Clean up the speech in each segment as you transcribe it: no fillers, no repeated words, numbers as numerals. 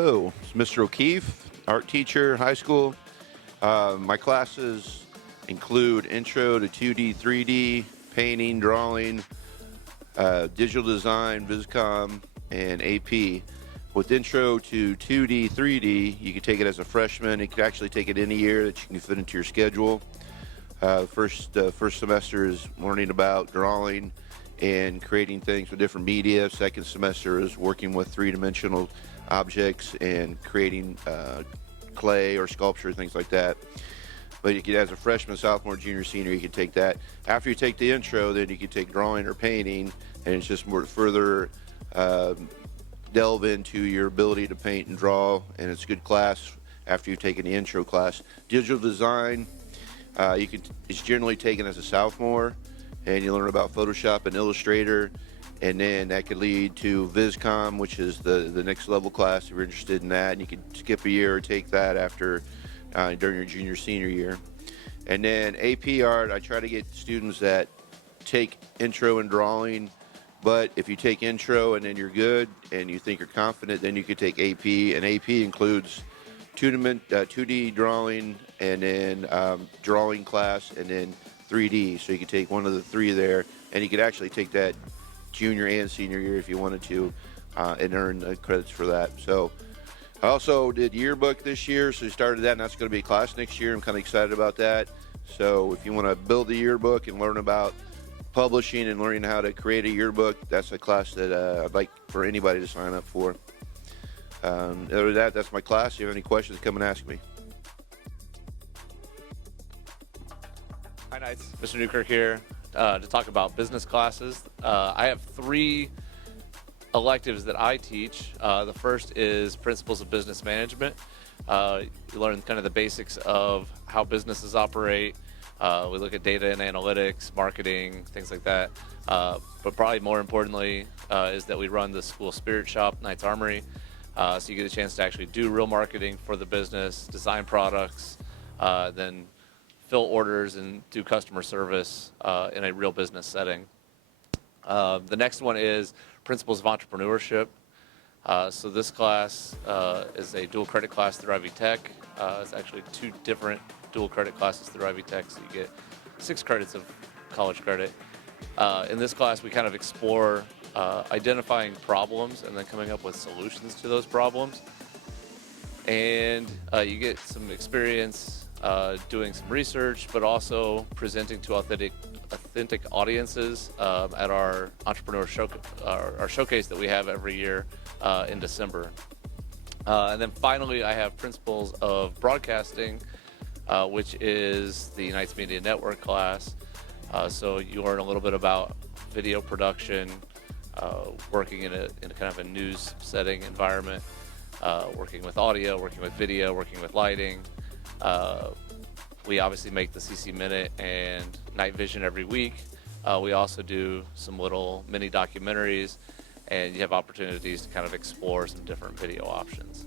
Hello, it's Mr. O'Keefe, art teacher, high school. My classes include intro to 2D, 3D, painting, drawing, digital design, Viscom, and AP. With intro to 2D, 3D, you can take it as a freshman. You can actually take it any year that you can fit into your schedule. First semester is learning about drawing and creating things with different media. Second semester is working with three-dimensional objects and creating clay or sculpture, things like that. But you can, as a freshman, sophomore, junior, senior, you can take that. After you take the intro, then you can take drawing or painting, and it's just more further delve into your ability to paint and draw, and it's a good class after you've taken the intro class. Digital design, it's generally taken as a sophomore, and you learn about Photoshop and Illustrator, and then that could lead to Viscom, which is the next level class if you're interested in that, and you can skip a year or take that after during your junior senior year. And then AP art, I try to get students that take intro and drawing, but if you take intro and then you're good and you think you're confident, then you could take AP, and AP includes 2D drawing, and then drawing class, and then 3D. So you could take one of the three there, and you could actually take that junior and senior year if you wanted to, and earn credits for that. So I also did yearbook this year, so we started that, and that's going to be a class next year. I'm kind of excited about that. So if you want to build a yearbook and learn about publishing and learning how to create a yearbook, that's a class that I'd like for anybody to sign up for. Other than that, that's my class. If you have any questions, come and ask me. Hi, Knights. Mr. Newkirk here to talk about business classes. I have 3 electives that I teach. The first is Principles of Business Management. You learn kind of the basics of how businesses operate. We look at data and analytics, marketing, things like that. But probably more importantly is that we run the school spirit shop, Knights Armory. So you get a chance to actually do real marketing for the business, design products, then fill orders and do customer service in a real business setting. The next one is Principles of Entrepreneurship. So this class is a dual credit class through Ivy Tech. It's actually 2 different dual credit classes through Ivy Tech, so you get 6 credits of college credit. In this class, we kind of explore identifying problems and then coming up with solutions to those problems. And you get some experience doing some research, but also presenting to authentic audiences at our entrepreneur our showcase that we have every year in December. And then finally, I have Principles of Broadcasting, which is the Knights Media Network class. So you learn a little bit about video production, working in a kind of a news setting environment, working with audio, working with video, working with lighting. We obviously make the CC Minute and Night Vision every week. We also do some little mini documentaries, and you have opportunities to kind of explore some different video options.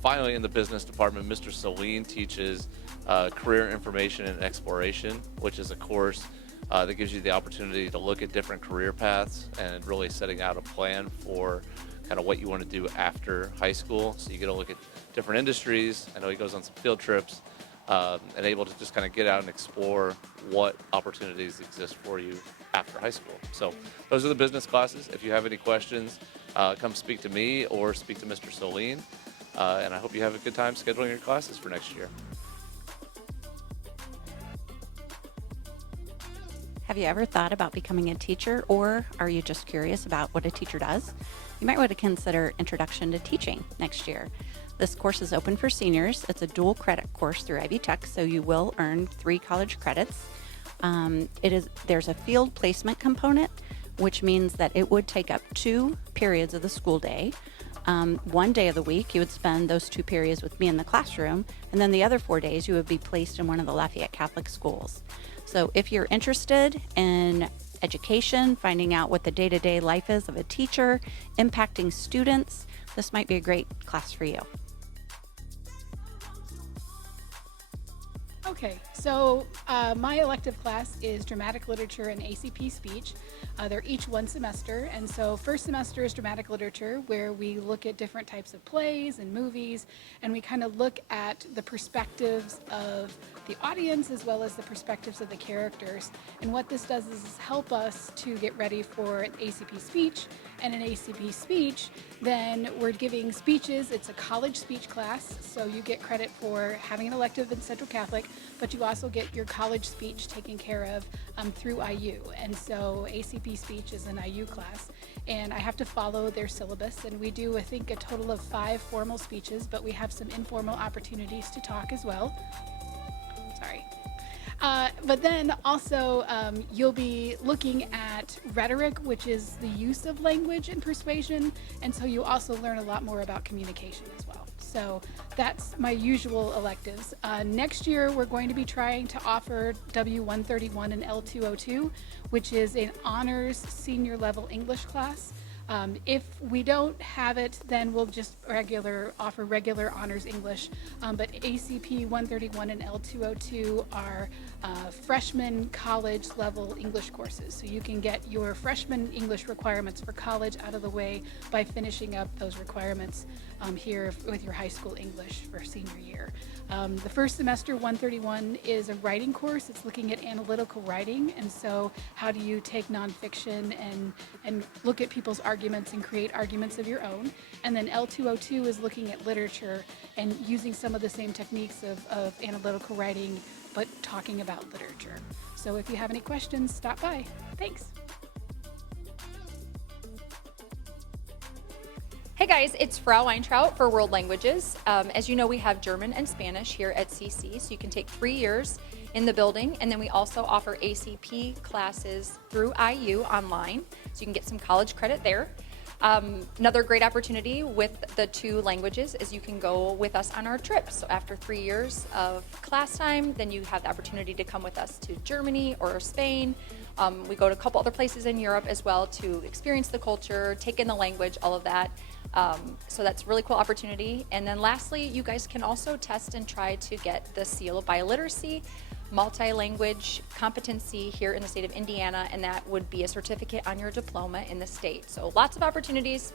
Finally, in the business department, Mr. Saline teaches Career Information and Exploration, which is a course that gives you the opportunity to look at different career paths and really setting out a plan for kind of what you want to do after high school. So you get to look at different industries. I know he goes on some field trips and able to just kind of get out and explore what opportunities exist for you after high school. So those are the business classes. If you have any questions, come speak to me or speak to Mr. Soline. And I hope you have a good time scheduling your classes for next year. Have you ever thought about becoming a teacher, or are you just curious about what a teacher does? You might want to consider Introduction to Teaching next year. This course is open for seniors. It's a dual credit course through Ivy Tech, so you will earn 3 college credits. There's a field placement component, which means that it would take up 2 periods of the school day. One day of the week, you would spend those 2 periods with me in the classroom, and then the other 4 days, you would be placed in one of the Lafayette Catholic schools. So if you're interested in education, finding out what the day-to-day life is of a teacher, impacting students, this might be a great class for you. Okay. Okay, so my elective class is dramatic literature and ACP speech. They're each one semester, and so first semester is dramatic literature, where we look at different types of plays and movies, and we kind of look at the perspectives of the audience as well as the perspectives of the characters. And what this does is help us to get ready for an ACP speech. And an ACP speech, then we're giving speeches. It's a college speech class, so you get credit for having an elective in Central Catholic, but you also get your college speech taken care of through IU. And so ACP speech is an IU class, and I have to follow their syllabus. And we do, I think, a total of 5 formal speeches, but we have some informal opportunities to talk as well. Sorry. But then also you'll be looking at rhetoric, which is the use of language and persuasion, and so you also learn a lot more about communication as well. So that's my usual electives. Next year we're going to be trying to offer W131 and L202, which is an honors senior level English class. If we don't have it, then we'll just offer regular honors English. But ACP 131 and L202 are freshman college level English courses. So you can get your freshman English requirements for college out of the way by finishing up those requirements here with your high school English for senior year. The first semester 131 is a writing course. It's looking at analytical writing, and so how do you take nonfiction and look at people's arguments and create arguments of your own. And then L202 is looking at literature and using some of the same techniques of analytical writing, but talking about literature. So if you have any questions, stop by. Thanks. Hey guys, it's Frau Weintraut for World Languages. As you know, we have German and Spanish here at CC, so you can take 3 years in the building, and then we also offer ACP classes through IU online, so you can get some college credit there. Another great opportunity with the 2 languages is you can go with us on our trips. So after 3 years of class time, then you have the opportunity to come with us to Germany or Spain. We go to a couple other places in Europe as well to experience the culture, take in the language, all of that. So that's a really cool opportunity. And then lastly, you guys can also test and try to get the seal of biliteracy, multi-language competency here in the state of Indiana, and that would be a certificate on your diploma in the state. So lots of opportunities,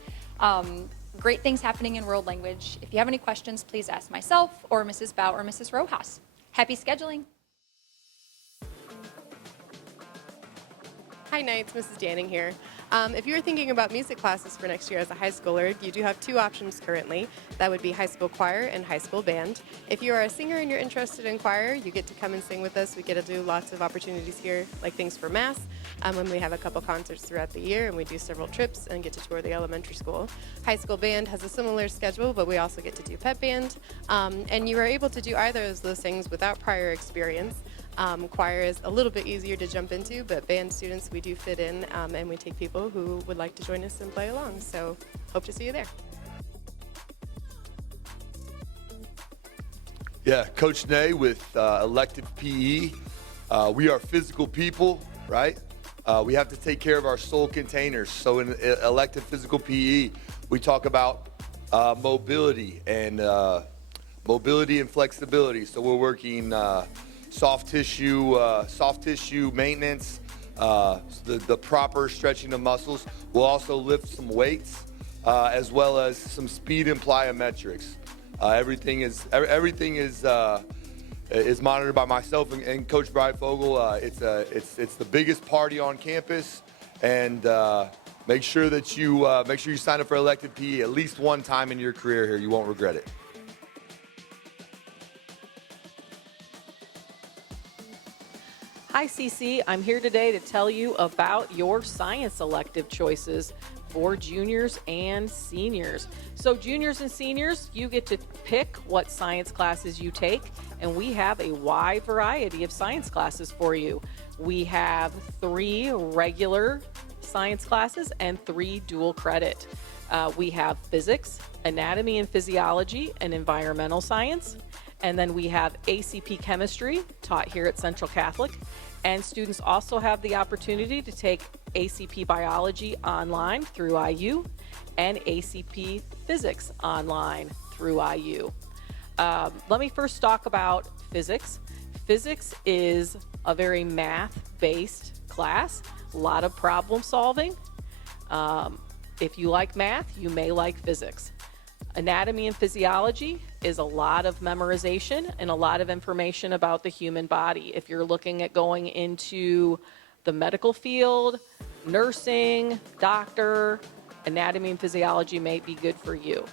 great things happening in world language. If you have any questions, please ask myself or Mrs. Bow or Mrs. Rojas. Happy scheduling. Hi Knights, Mrs. Danning here. If you were thinking about music classes for next year as a high schooler, you do have 2 options currently. That would be high school choir and high school band. If you are a singer and you're interested in choir, you get to come and sing with us. We get to do lots of opportunities here, like things for mass, when we have a couple concerts throughout the year, and we do several trips and get to tour the elementary school. High school band has a similar schedule, but we also get to do pep band. And you are able to do either of those things without prior experience. Choir is a little bit easier to jump into, but band students, we do fit in, and we take people who would like to join us and play along. So hope to see you there. Yeah, Coach Ney with elective PE. We are physical people, right? We have to take care of our soul containers. So in elective physical PE, we talk about mobility and flexibility. So we're working soft tissue maintenance, the proper stretching of muscles. We'll also lift some weights, as well as some speed and plyometrics. Everything is monitored by myself and Coach Breitfogel. It's the biggest party on campus, and make sure you sign up for elective PE at least one time in your career here. You won't regret it. Hi CC, I'm here today to tell you about your science elective choices for juniors and seniors. So juniors and seniors, you get to pick what science classes you take, and we have a wide variety of science classes for you. We have 3 regular science classes and 3 dual credit. We have physics, anatomy and physiology, and environmental science. And then we have ACP chemistry taught here at Central Catholic. And students also have the opportunity to take ACP biology online through IU and ACP physics online through IU. Let me first talk about physics. Physics is a very math-based class, a lot of problem solving. If you like math, you may like physics. Anatomy and physiology is a lot of memorization and a lot of information about the human body. If you're looking at going into the medical field, nursing, doctor, anatomy and physiology may be good for you.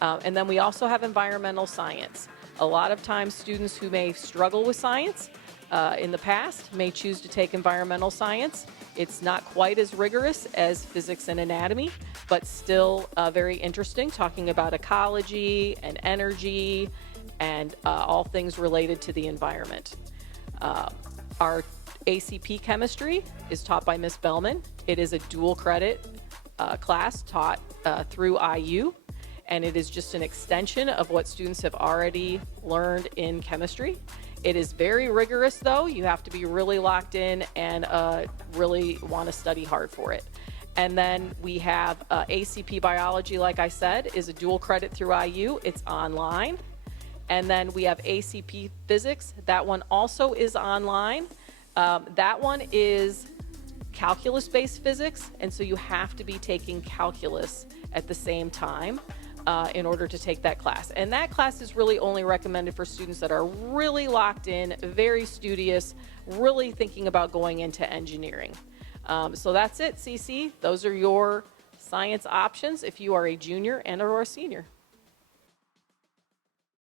And then we also have environmental science. A lot of times students who may struggle with science in the past may choose to take environmental science. It's not quite as rigorous as physics and anatomy, but still very interesting, talking about ecology and energy and all things related to the environment. Our ACP chemistry is taught by Miss Bellman. It is a dual credit class taught through IU, and it is just an extension of what students have already learned in chemistry. It is very rigorous, though. You have to be really locked in and really want to study hard for it. And then we have ACP biology, like I said, is a dual credit through IU. It's online. And then we have ACP physics. That one also is online. That one is calculus-based physics, and so you have to be taking calculus at the same time in order to take that class. And that class is really only recommended for students that are really locked in, very studious, really thinking about going into engineering. So that's it, CC. Those are your science options if you are a junior and or a senior.